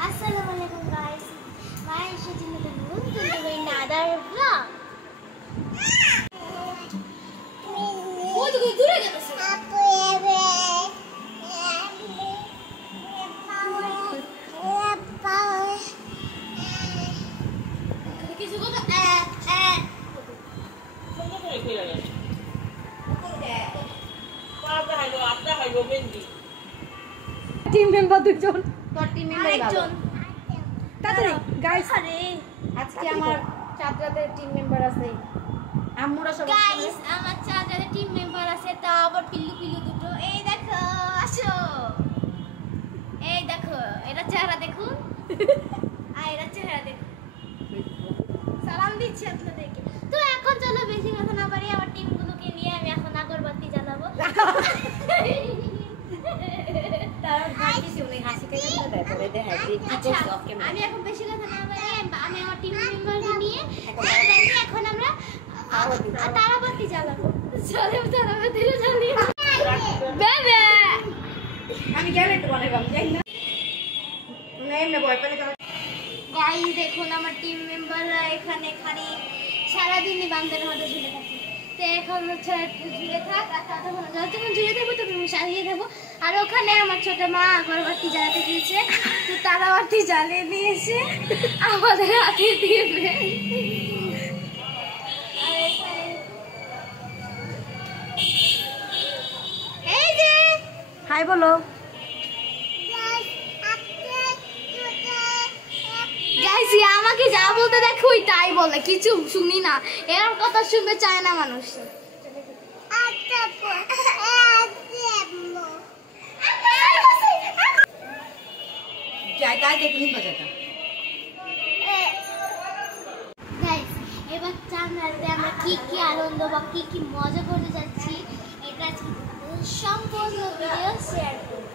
Assalamualaikum guys. My Shati Natanun to do another vlog. Oh, tu dura jata se. Kisu ko to team member দুজন তোর team member আরেকজন তাড়াতাড়ি guys আরে আজকে আমার চাঁদরাতের team member আছে আম্মুরা সব গাইস আমার চাচাদের টিম মেম্বার আছে তা আবার পিল্লু পিল্লু দুটো এই দেখো আসো এই দেখো এটা চেহারা দেখুন আর এটা চেহারা দেখুন সালাম দিচ্ছি আপনাদেরকে তো এখন চলো বেশি কথা না বাড়িয়ে আমার টিমগুলোকে নিয়ে আমি এখন আগরবাতি জ্বালাবো তার ভাইকে উনি হাসি করে দেয় পরে দেখা যে কি করছ ওকে আমি এখন বেশি কথা না বাড়িয়ে আমি আমার টিম মেম্বারকে নিয়ে এখন আমরা তারাবাতি জ্বালাবো চলো তারাবাতি জ্বালিয়ে বেবে আমি গেলে একটু বলে বাম যাই না এমনি ভয় পেলে গাইস দেখুন আমার টিম মেম্বাররা এখানে খালি সারাদিনই বান্ধের মধ্যে ঝুলে থাকে তো এখন হচ্ছে ঝুলে থাক আর ততক্ষণ যতক্ষণ ঝুলে থাকবো তখন আমি সারিয়ে দেবো আর ওখানে আমার ছোট মা আগরবাতি জ্বালাতে গিয়েছে তো তারাবাতি জ্বালিয়ে দিয়েছে আমাদের হাতে দিয়েছে এই যে হাই বলো গাইস আমাকে যা বলতে দেখো ওই তাই বলে কিছু শুনি না এর কথা শুনতে চায় না মানুষ যাই তাই দেখুন বাজাটা গাইস এবার চাঁদরাতে আমরা কি কি আনন্দ বা কি কি মজা করতে যাচ্ছি এটা আজকে সম্পূর্ণ ভিডিও শেয়ার করব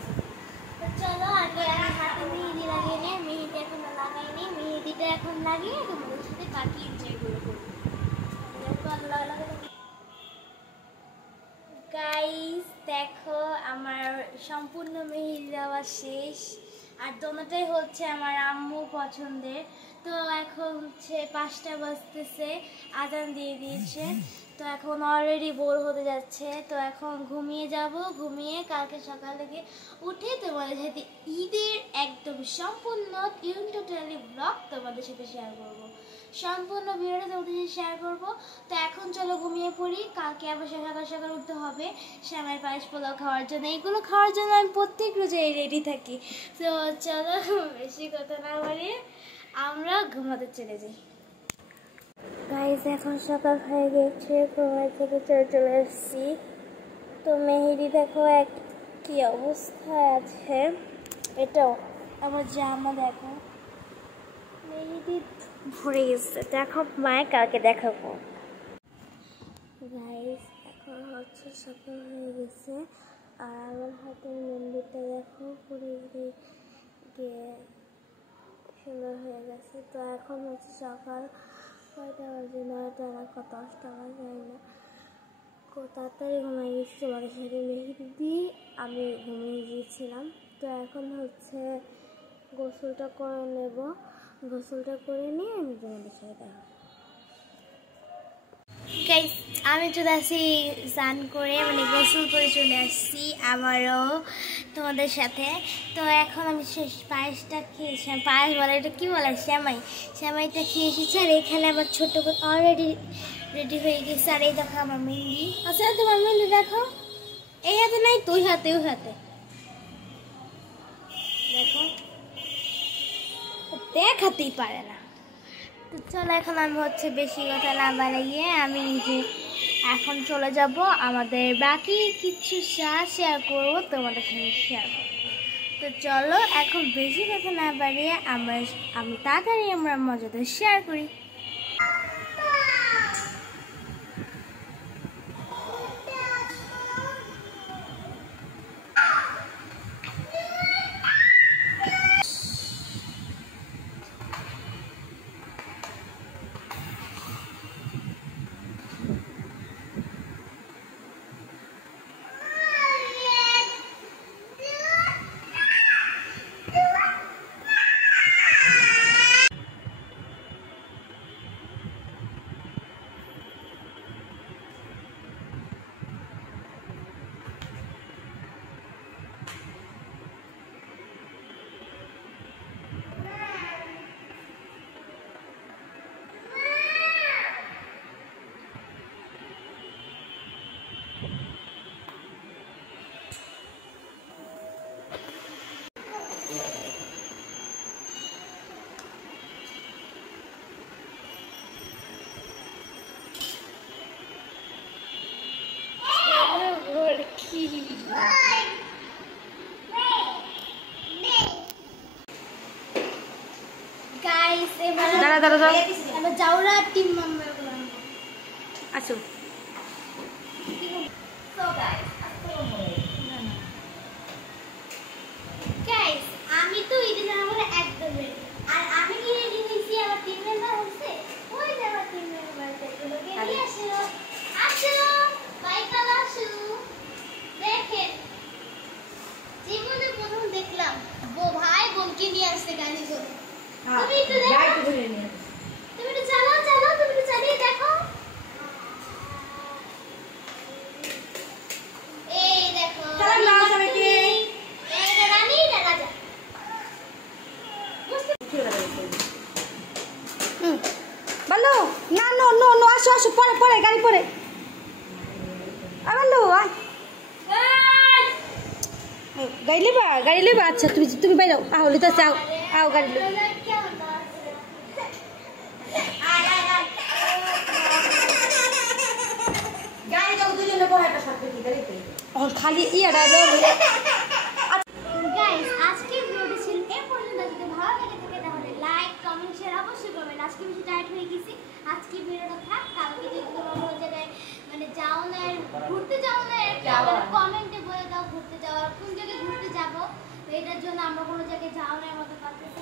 তো চলো আগে আমি হাতে মেহেদি লাগিয়ে নিই মেহেদি এখনো লাগাইনি মেহেদিটা এখন লাগিয়ে তোমাদের সাথে কাটি এনজয় করবো গাইস দেখো আমার সম্পূর্ণ মেহেদি দেওয়া শেষ আর দোনোটাই হচ্ছে আমার আম্মু পছন্দের তো এখন হচ্ছে 5টা বাজতেছে আজান দিয়ে দিয়েছে তো এখন অলরেডি বোর হতে যাচ্ছে তো এখন ঘুমিয়ে যাব ঘুমিয়ে কালকে সকাল থেকে উঠে তোমাদের সাথে ঈদের একদম সম্পূর্ণ টোটালি ব্লগ তোমাদের সাথে শেয়ার করব সম্পূর্ণ ভিডিওটা তোমাদের সাথে শেয়ার করব তো এখন চলো ঘুমিয়ে পড়ি কালকে আবার সকাল সকাল উঠতে হবে শ্যামের পায়েস পোলাও খাওয়ার জন্য এইগুলো খাওয়ার জন্য আমি প্রত্যেক রোজে রেডি থাকি তো চলো বেশি কথা না বাড়িয়ে আমরা ঘুমাতে চলে যাই গাইস এখন সকাল হয়ে গেছে ঘুমাই থেকে চলে এসেছি তো মেহেদি দেখো এক কি অবস্থায় আছে এটাও আমার জামা দেখো মেহেদি ভরে গেছে দেখো মায়ের কালকে দেখাবো গাইস এখন হচ্ছে সকাল হয়ে গেছে আর আমার হাতের মেহেদিটা দেখো পুরো গিয়ে সুন্দর হয়ে গেছে তো এখন হচ্ছে সকাল 9টা বাজে 9টা না কত 10টা বাজে না তাড়াতাড়ি ঘুমিয়ে গেছি তোমাদের সাথে মেহেদি দিয়ে আমি ঘুমিয়ে গিয়েছিলাম তো এখন হচ্ছে গোসলটা করে নেব গোসলটা করে নিয়ে আমি তোমাদের সাথে দেখা গাইস আমি চলে আসি স্নান করে মানে গোসল করে চলে আসছি আমারও তোমাদের সাথে তো এখন আমি পায়েসটা খেয়েছি পায়েস বলে এটা কী বলে শ্যামাইটা খেয়ে এসেছি আর এখানে আমার ছোটো অলরেডি রেডি হয়ে গেছে আর এই দেখো আমার মেহেদি আচ্ছা তোমার মেহেদি দেখো এই হাতে নাই তুই হাতে ওই হাতে দেখো দেখাতেই পারে না তো চলো এখন আমি হচ্ছে বেশি কথা না বাড়িয়ে আমি যে এখন চলে যাব আমাদের বাকি কিছু শেয়ার করবো তোমাদের সঙ্গে শেয়ার করবো তো চলো এখন বেশি কথা না বাড়িয়ে আমি তাড়াতাড়ি আমরা মজাদার শেয়ার করি গাইস এবার দাঁড়া আমরা জাউরা টিম মেম্বার গুলো আসো তো গাইস আমি তো ঈদে জামা পরে একদম রেডি আর আমি কি রেডি হইছি আমার টিম মেম্বার হচ্ছে ওই যে আমার টিম মেম্বার গুলো নিয়ে আসো আসো বাইকাল আসো দেখেন জীবনে প্রথম দেখলাম ভাই বোনকে নিয়ে আসছে গাড়ি করে তুমি একটু দেখো গাড়ি করে নিয়ে তুমি একটু চালাও তুমি একটু চালিয়ে দেখো এই দেখো চালান না সবাইকে এই রানী না রাজা বলো না নো নো নো আসো আসো পরে গাড়ি পরে বলো গাড়ি লিবা আচ্ছা তুমি বাইরে আও লিতে আও গাড়ি লিবা গাড়ি যাও দুজনে বড় একটা সাথে কি গাড়িতে খালি ইয়াটা গাইস আজকে ভিডিওটি ছিল এই পর্যন্ত যদি ভালো লেগে থাকে তাহলে লাইক কমেন্ট শেয়ার অবশ্যই করবেন আজকে বেশি টাইট হয়ে গেছি আজকে ভিডিওটা থাক কালকে যদি তোমরা কোনো জায়গায় মানে যাও না ঘুরতে যাও না কমেন্টে বলে দাও ঘুরতে যাওয়ার কোন জায়গায় ঘুরতে যাবো এটার জন্য আমরা কোনো জায়গায় যাও না মতো পাচ্ছি